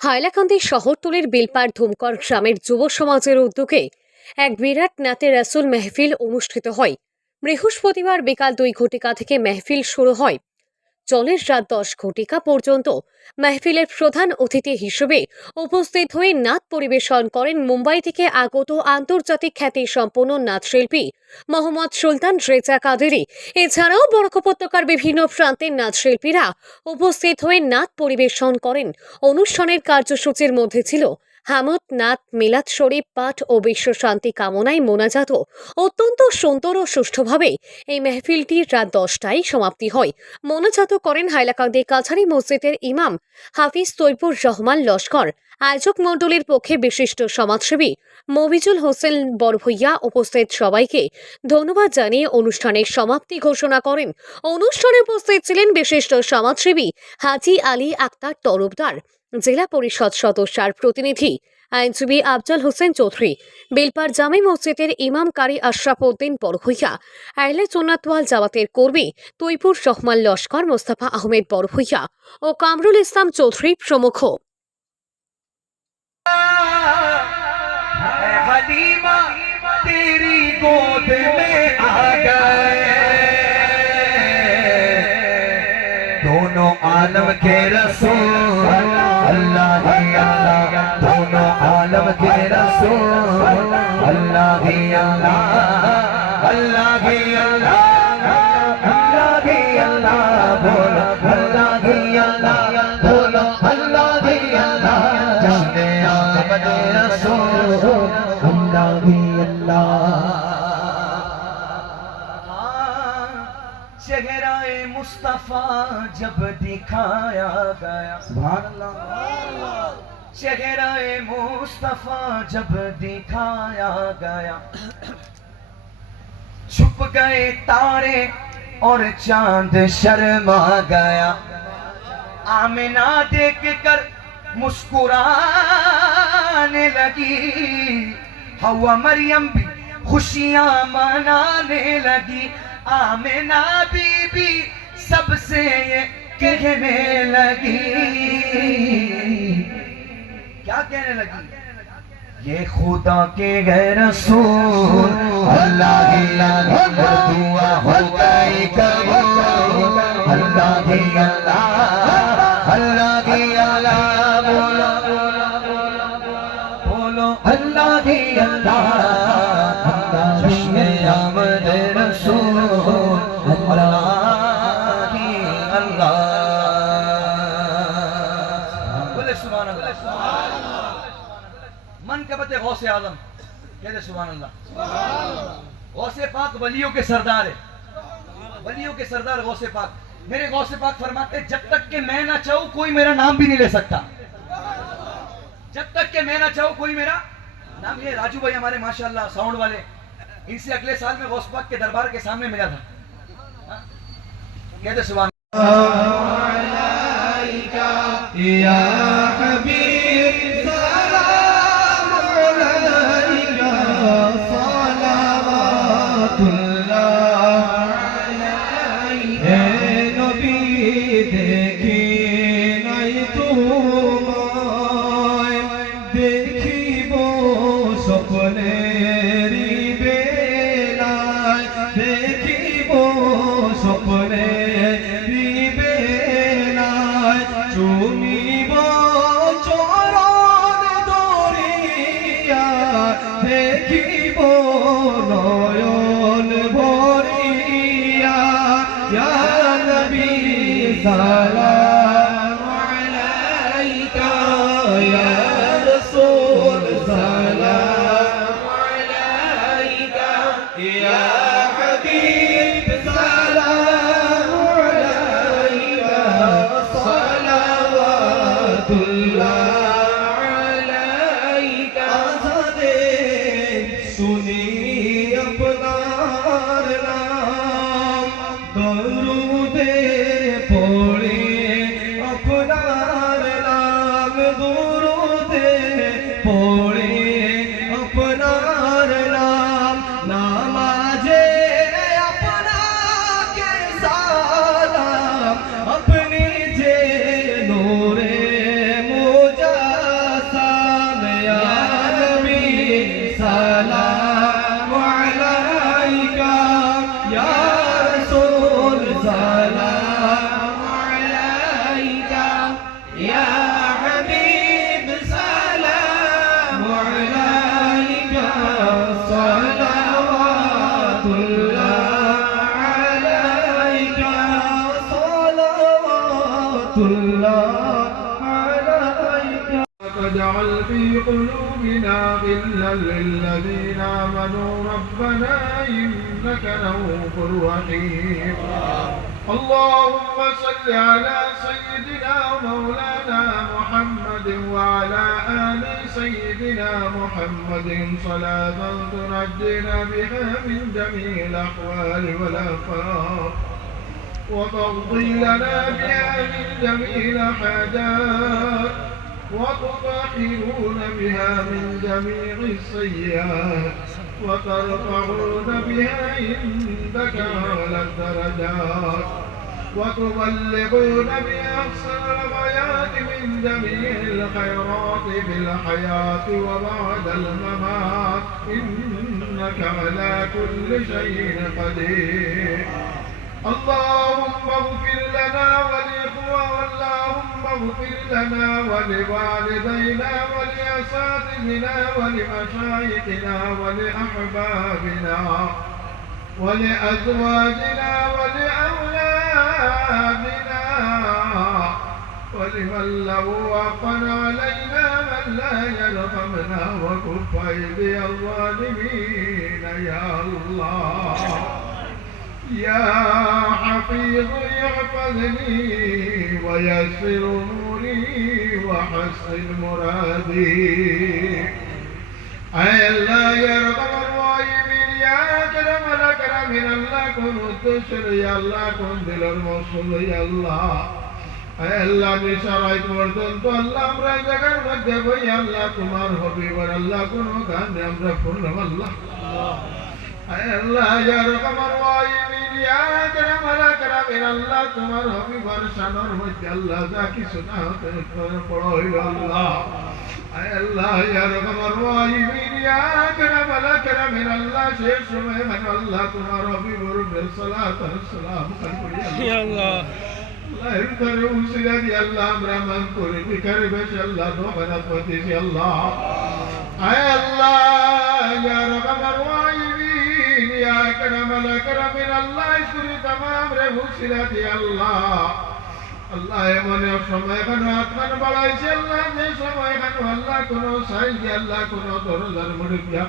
হাইলাকান্দি শহরতলির বেলপাড় ধুমকর গ্রামের যুব সমাজের উদ্যোগে এক বিরাট নাতে রাসুল মেহফিল অনুষ্ঠিত হয়। বৃহস্পতিবার বিকাল দুই ঘটিকা থেকে মেহফিল শুরু হয়। চলের রাত দশ ঘটিকা পর্যন্ত মেহফিলের প্রধান অতিথি হিসেবে উপস্থিত হয়ে নাচ পরিবেশন করেন মুম্বাই থেকে আগত আন্তর্জাতিক খ্যাতি সম্পন্ন নাচশিল্পী মোহাম্মদ সুলতান রেজা কাদেরি। এছাড়াও বরাক উপত্যকার বিভিন্ন প্রান্তের নাচশিল্পীরা উপস্থিত হয়ে নাচ পরিবেশন করেন। অনুষ্ঠানের কার্যসূচির মধ্যে ছিল হামদ নাথ মিলাদ শরীফ, পাঠ ও বিশ্ব শান্তি কামনায় মোনাজাত অত্যন্ত সুন্দর ও সুষ্ঠুভাবে এই মেহফিলটির রাত দশটায় সমাপ্তি হয়। মোনাজাত করেন হাইলাকান্দি কাছারি মসজিদের ইমাম হাফিজ তৈপুর রহমান লস্কর। আয়োজক মণ্ডলীর পক্ষে বিশিষ্ট সমাজসেবী মবিজুল হোসেন বড়ভূইয়া উপস্থিত সবাইকে ধন্যবাদ জানিয়ে অনুষ্ঠানের সমাপ্তি ঘোষণা করেন। অনুষ্ঠানে উপস্থিত ছিলেন বিশিষ্ট সমাজসেবী হাজি আলী আক্তার তরফদার। জেলা পরিষদ সদস্যার প্রতিনিধি আইনজীবী আফজাল হোসেন চৌধুরী বেলপার জামে মসজিদের ইমাম কারি আশরাফ উদ্দিন বড়ভূইয়া আহলে সোনাতওয়াল জামাতের কর্মী তৈপুর রহমান লস্কর মোস্তাফা আহমেদ বড়ভূইয়া ও কামরুল ইসলাম চৌধুরী প্রমুখ है हलीमा तेरी गोद में आलम के रसूल अल्लाह ही अल्लाह दोनों आलम के रसूल अल्लाह ही अल्लाह अल्लाह ही अल्लाह अल्लाह ही अल्लाह बोलो अल्लाह ही अल्लाह बोलो अल्लाह ही अल्लाह जश्न आमद रसूल مصطفیٰ جب دکھایا گیا۔ سبحان اللہ چہرہ مصطفیٰ جب دکھایا گیا۔ چھپ گئے تارے اور چاند شرما گیا۔ آمنہ دیکھ کر مسکرانے لگی۔ ہوا مریم بھی خوشیاں منانے لگی۔ آمنہ بی بی سب سے یہ کہنے لگی۔ کیا کہنے لگی؟ یہ خدا کے غیر رسول۔ اللہ اللہ دعا ہو گئی قبول۔ اللہ ہی اللہ اللہ ہی اللہ بولو۔ بولو، اللہ ہی اللہ اللہ رسول۔ حضرت غوث آدم کہہ دے سبحان اللہ۔ غوث پاک ولیوں کے سردار ہے ولیوں کے سردار غوث پاک۔ میرے غوث پاک فرماتے ہیں جب تک کہ میں نہ چاہوں کوئی میرا نام بھی نہیں لے سکتا۔ جب تک کہ میں نہ چاہوں کوئی میرا نام یہ راجو بھائی ہمارے ماشاءاللہ ساؤنڈ والے۔ ان سے اگلے سال میں غوث پاک کے دربار کے سامنے ملا تھا۔ ہاں؟ کہتے سبحان اللہ۔ স্বপ্নের বেলায় দেখিব স্বপ্নের বেলায় চুমিব চরণ দরিয়া দেখিব নয়ন तूने अपना واجعل في قلوبنا غلا للذين آمنوا. ربنا إنك رؤوف رحيم. اللهم صل على سيدنا ومولانا محمد وعلى آل سيدنا محمد. صلاة تنجينا بها من جميع الأحوال والآفات وترضي لنا بها من جميع الحاجات. وتطهرون بها من جميع السيئات وترفعون بها عندك أعلى الدرجات وتبلغون بأحسن الغايات من جميع الخيرات في الحياة وبعد الممات. إنك على كل شيء قدير. اللهم اغفر لنا اللهم اغفر لنا ولوالدينا ولأساتذتنا ولمشايخنا ولأحبابنا ولأزواجنا ولأولادنا ولمن له حقا علينا من لا يرحمنا وكف أيدي الظالمين. يا الله يا حفيظ احفظني ويسر اموري وحسن مرادي اي الله يا رب الراحمين يا اكرم الاكرم من الله كن التشر يا الله كن دل الموصول يا الله আয় আল্লাহ নিশারাই পর্যন্ত আল্লাহ আমরা এই জায়গার মধ্যে বই আল্লাহ তোমার হবিবর আল্লাহ কোনো গানে আমরা পড়লাম আল্লাহ আয় আল্লাহ ইয়া রহমান রাহিমিন ইয়া আকরাম আকরামিন আল্লাহ তোমার হবিবর শানর মধ্যে আল্লাহ যা কিছু না হতে পড়ো হইল আল্লাহ। আয় আল্লাহ ইয়া রহমান রাহিমিন ইয়া আকরাম আল আকরামিন আল্লাহ শেষ সময় মানে আল্লাহ তোমার হবিবর সালাত সালাম করি আল্লাহ। আল্লাহর ঘরে উসিলা দিয়ে আল্লাহ আমরা মান করে ভিখারি বেশ আল্লাহ দোকানা পতিছি আল্লাহ। আয় আল্লাহ ইয়া রাহিমিন ইয়া করম আল করমের আল্লাহ শুরু তাম রে ভুসিলা দি আল্লাহ আল্লাহ এমন সময় কেন আত্মান বাড়াইছে আল্লাহ যে সময় কেন আল্লাহ কোন সাইজ আল্লাহ কোন দরজার মুড়ি দিয়া